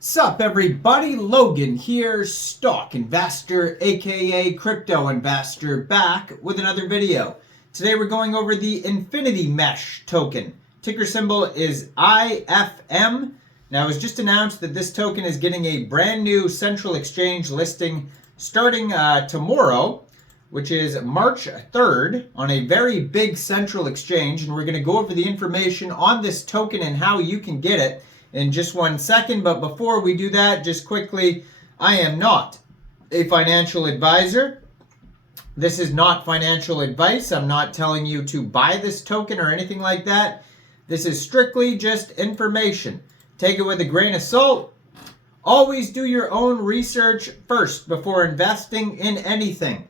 Sup everybody, Logan here, stock investor aka crypto investor, back with another video. Today we're going over the InfinityMesh token. Ticker symbol is IFM. Now it was just announced that this token is getting a brand new central exchange listing starting tomorrow, which is March 3rd, on a very big central exchange, and we're going to go over the information on this token and how you can get it in just 1 second. But before we do that, just quickly, I am not a financial advisor. This is not financial advice. I'm not telling you to buy this token or anything like that. This is strictly just information. Take it with a grain of salt. Always do your own research first before investing in anything,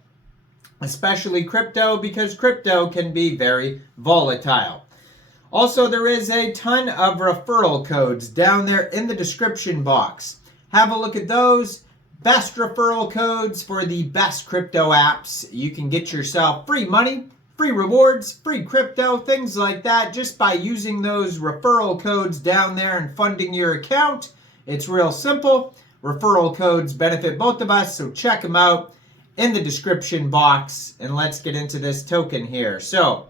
especially crypto, because crypto can be very volatile. Also, there is a ton of referral codes down there in the description box. Have a look at those. Best referral codes for the best crypto apps. You can get yourself free money, free rewards, free crypto, things like that, just by using those referral codes down there and funding your account. It's real simple. Referral codes benefit both of us, so check them out in the description box. And let's get into this token here. So,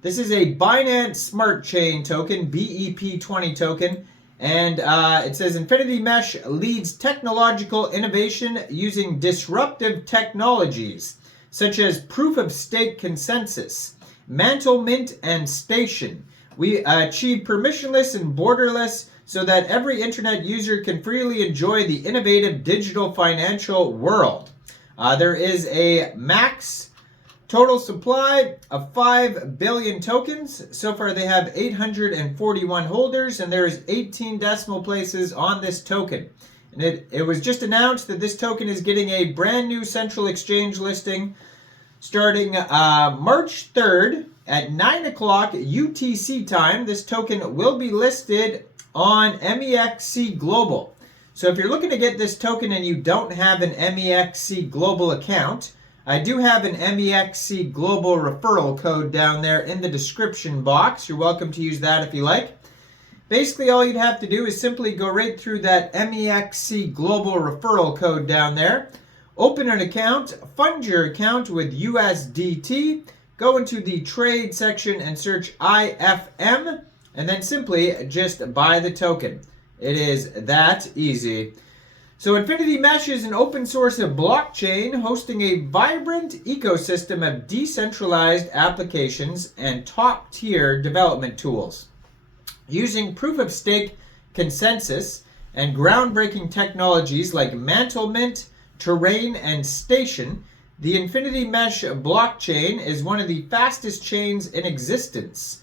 this is a Binance Smart Chain token, BEP20 token, and it says InfinityMesh leads technological innovation using disruptive technologies such as proof-of-stake consensus, mantle mint, and station. We achieve permissionless and borderless so that every internet user can freely enjoy the innovative digital financial world. There is a max total supply of 5 billion tokens. So far they have 841 holders, and there's 18 decimal places on this token. And it was just announced that this token is getting a brand new central exchange listing starting March 3rd at 9 o'clock UTC time. This token will be listed on MEXC Global. So if you're looking to get this token and you don't have an MEXC Global account, I do have an MEXC Global referral code down there in the description box. You're welcome to use that if you like. Basically, all you'd have to do is simply go right through that MEXC Global referral code down there, open an account, fund your account with USDT, go into the trade section and search IFM, and then simply just buy the token. It is that easy. So InfinityMesh is an open source blockchain hosting a vibrant ecosystem of decentralized applications and top-tier development tools. Using proof-of-stake consensus and groundbreaking technologies like mantle mint, terrain, and station, the InfinityMesh blockchain is one of the fastest chains in existence,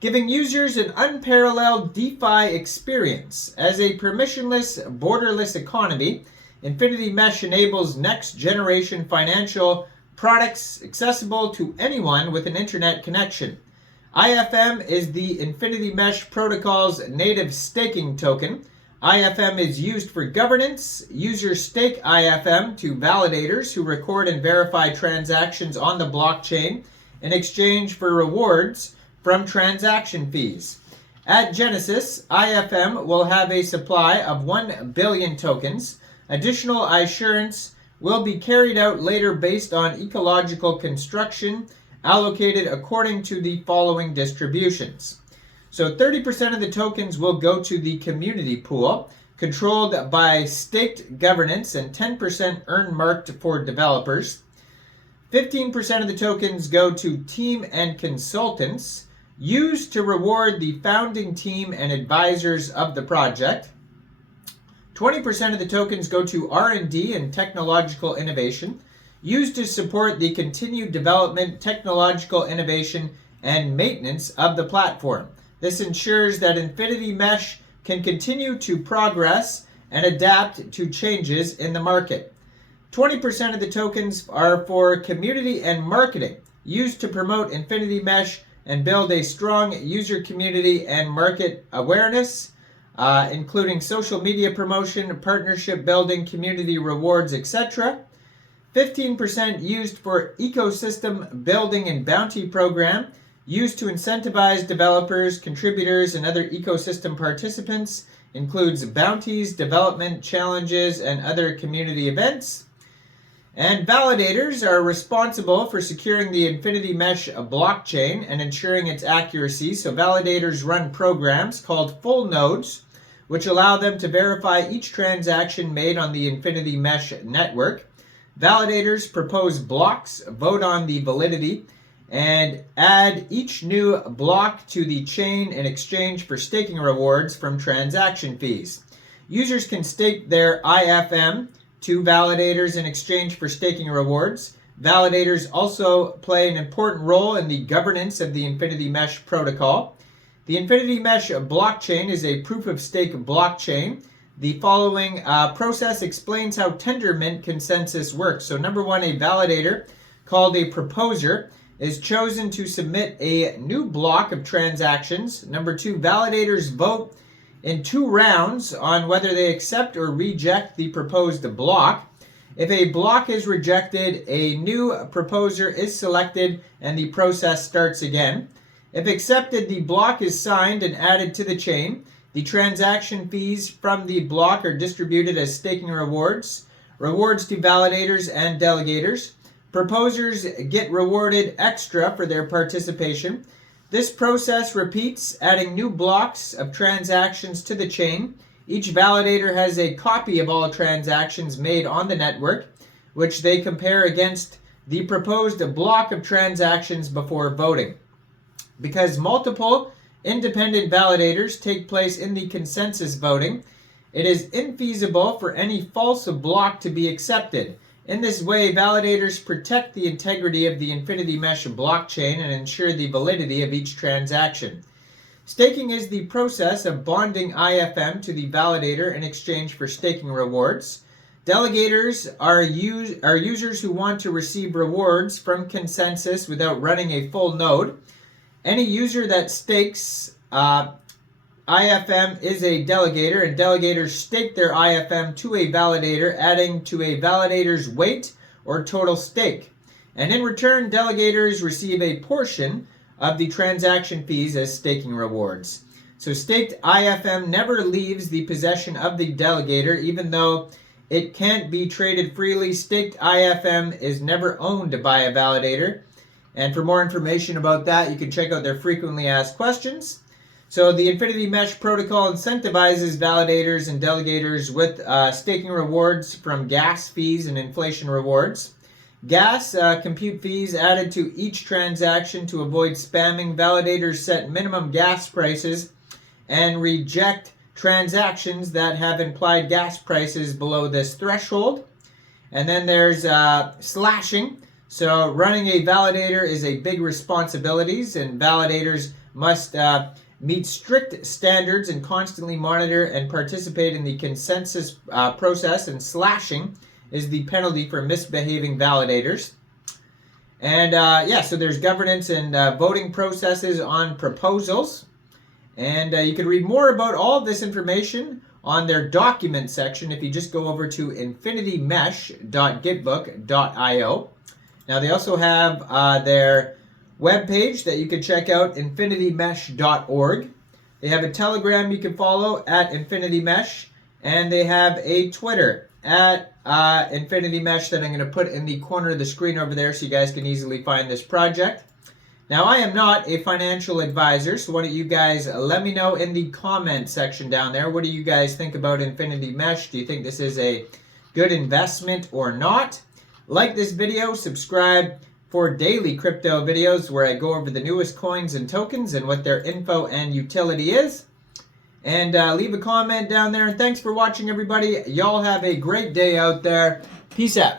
giving users an unparalleled DeFi experience. As a permissionless, borderless economy, InfinityMesh enables next-generation financial products accessible to anyone with an internet connection. IFM is the InfinityMesh protocol's native staking token. IFM is used for governance. Users stake IFM to validators who record and verify transactions on the blockchain in exchange for rewards from transaction fees. At Genesis, IFM will have a supply of 1 billion tokens. Additional assurance will be carried out later based on ecological construction allocated according to the following distributions. So 30% of the tokens will go to the community pool, controlled by staked governance, and 10% earn marked for developers. 15% of the tokens go to team and consultants, used to reward the founding team and advisors of the project. 20% of the tokens go to R&D and technological innovation, used to support the continued development, technological innovation, and maintenance of the platform. This ensures that InfinityMesh can continue to progress and adapt to changes in the market. 20% of the tokens are for community and marketing, used to promote InfinityMesh and build a strong user community and market awareness, including social media promotion, partnership building, community rewards, etc. 15% used for ecosystem building and bounty program, used to incentivize developers, contributors, and other ecosystem participants includes bounties, development challenges, and other community events. And validators are responsible for securing the InfinityMesh blockchain and ensuring its accuracy. So validators run programs called full nodes, which allow them to verify each transaction made on the InfinityMesh network. Validators propose blocks, vote on the validity, and add each new block to the chain in exchange for staking rewards from transaction fees. Users can stake their IFM to validators in exchange for staking rewards. Validators also play an important role in the governance of the InfinityMesh protocol. The InfinityMesh blockchain is a proof-of-stake blockchain. The following process explains how Tendermint consensus works. So number one, a validator called a proposer is chosen to submit a new block of transactions. Number two, validators vote in 2 rounds on whether they accept or reject the proposed block. If a block is rejected, a new proposer is selected and the process starts again. If accepted, the block is signed and added to the chain. The transaction fees from the block are distributed as staking rewards to validators and delegators. Proposers get rewarded extra for their participation. This process repeats, adding new blocks of transactions to the chain. Each validator has a copy of all transactions made on the network, which they compare against the proposed block of transactions before voting. Because multiple independent validators take place in the consensus voting, it is infeasible for any false block to be accepted. In this way, validators protect the integrity of the InfinityMesh blockchain and ensure the validity of each transaction. Staking is the process of bonding IFM to the validator in exchange for staking rewards. Delegators are users who want to receive rewards from consensus without running a full node. Any user that stakes IFM is a delegator, and delegators stake their IFM to a validator, adding to a validator's weight or total stake. And in return, delegators receive a portion of the transaction fees as staking rewards. So staked IFM never leaves the possession of the delegator, even though it can't be traded freely. Staked IFM is never owned by a validator. And for more information about that, you can check out their frequently asked questions. So the InfinityMesh protocol incentivizes validators and delegators with staking rewards from gas fees and inflation rewards. Gas compute fees added to each transaction to avoid spamming. Validators set minimum gas prices and reject transactions that have implied gas prices below this threshold. And then there's slashing. So running a validator is a big responsibility, and validators must meet strict standards and constantly monitor and participate in the consensus process, and slashing is the penalty for misbehaving validators. And so there's governance and voting processes on proposals. And you can read more about all of this information on their document section if you just go over to infinitymesh.gitbook.io. Now they also have their webpage that you can check out, infinitymesh.org. They have a Telegram you can follow at InfinityMesh, and they have a Twitter at InfinityMesh that I'm going to put in the corner of the screen over there so you guys can easily find this project. Now, I am not a financial advisor, so why don't you guys let me know in the comment section down there. What do you guys think about InfinityMesh? Do you think this is a good investment or not? Like this video, subscribe for daily crypto videos where I go over the newest coins and tokens and what their info and utility is. And leave a comment down there. And thanks for watching, everybody. Y'all have a great day out there. Peace out.